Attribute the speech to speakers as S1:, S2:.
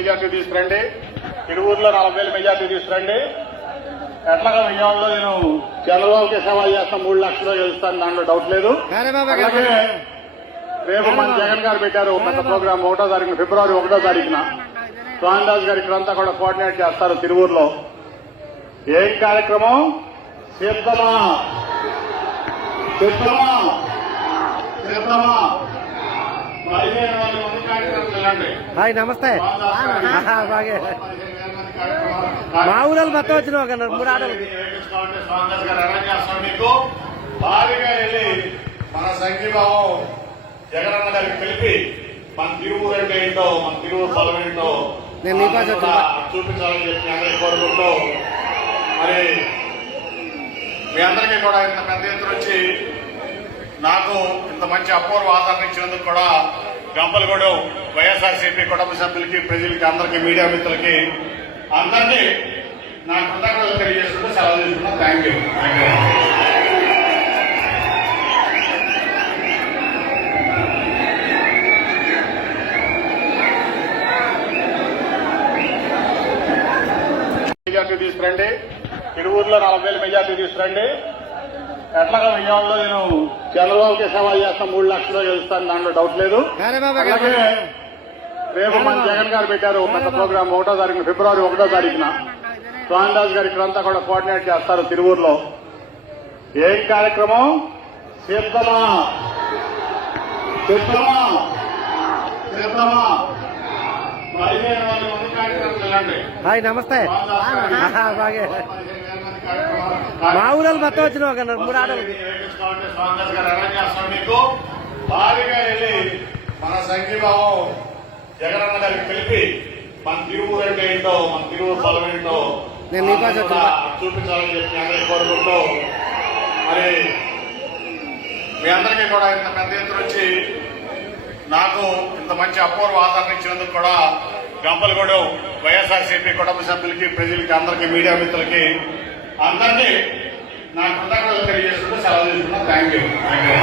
S1: Majority తీసుకురండి. తిరువూరులో నలభై వేలు మెజార్టీ తీసుకురండి. ఎట్లాగా విజయవాడలో నేను చంద్రబాబుకి సేవ చేస్తాను మూడు లక్షలు గెలుస్తాను దాంట్లో డౌట్ లేదు. అలాగే రేపు మన జగన్ గారు పెట్టారు పెద్ద ప్రోగ్రామ్ ఒకటో తారీఖున ఫిబ్రవరి ఒకటో తారీఖున. స్వామిదాస్ గారు ఇక్కడంతా కూడా కోఆర్డినేట్ చేస్తారు తిరువూరులో. ఏం కార్యక్రమం? సిద్ధమా? సిద్ధమా?
S2: హాయ్ నమస్తే. బాగే మా ఊళ్ళో మొత్తం వచ్చిన ఒక మూడు ఆటలు
S1: భారీగా వెళ్ళి మన సంఘీభావం జగనన్న గారికి తెలిపి మన తిరువురు అంటే ఏంటో మన తిరువురు బలం ఏంటో
S2: నేను.
S1: చూపించాలని చెప్పి అందరికీ కోరుకుంటూ మరి మీ అందరికీ కూడా ఇంత పెద్ద ఎత్తున వచ్చి నాకు ఇంత మంచి అపూర్వ ఆదరణ ఇచ్చినందుకు కూడా గంపలగూడెం వైఎస్ఆర్సీపీ కుటుంబ సభ్యులకి ప్రజలకి అందరికీ మీడియా మిత్రులకి అందరినీ నా కృతజ్ఞతలు తెలియజేసుకుంటూ సెలవు తీసుకున్నా థ్యాంక్ యూ మెజార్టీ తీసుకురండి. తిరువూరులో నలభై వేలు మెజార్టీ తీసుకురండి. ఎట్లాగా విజయవాడలో నేను చంద్రబాబుకి సేవ చేస్తాను మూడు లక్షలు గెలుస్తాను దాంట్లో డౌట్ లేదు. అలాగే రేపు మన జగన్ గారు పెట్టారు పెద్ద ప్రోగ్రామ్ ఒకటో తారీఖున ఫిబ్రవరి ఒకటో తారీఖున. స్వామిదాస్ గారు ఇక్కడంతా కూడా కోఆర్డినేట్ చేస్తారు తిరువూరులో. ఏం కార్యక్రమం? సిద్ధమా? సిద్ధమా? సిద్ధమా?
S2: హాయ్ నమస్తే. బాగే. మా ఊళ్ళో మొత్తం వచ్చిన ఒక మూడు ఆటలు.
S1: మీకు భారీగా వెళ్ళి మన సంఘీభావం జగనన్న గారికి తెలిపి మన తిరువురు అంటే ఏంటో మన తిరువురు బలం ఏంటో చూపించాలని చెప్పి అందరికీ కోరుకుంటూ మరి మీ అందరికీ కూడా ఇంత పెద్ద ఎత్తున వచ్చి నాకు ఇంత మంచి అపూర్వ ఆదరణ ఇచ్చినందుకు కూడా గంపలగూడెం వైఎస్ఆర్సీపీ కుటుంబ సభ్యులకి ప్రజలకి అందరికీ మీడియా మిత్రులకి అందరినీ నా కృతజ్ఞతలు తెలియజేస్తుంటూ సెలవు తీసుకున్నా థ్యాంక్ యూ థ్యాంక్ యూ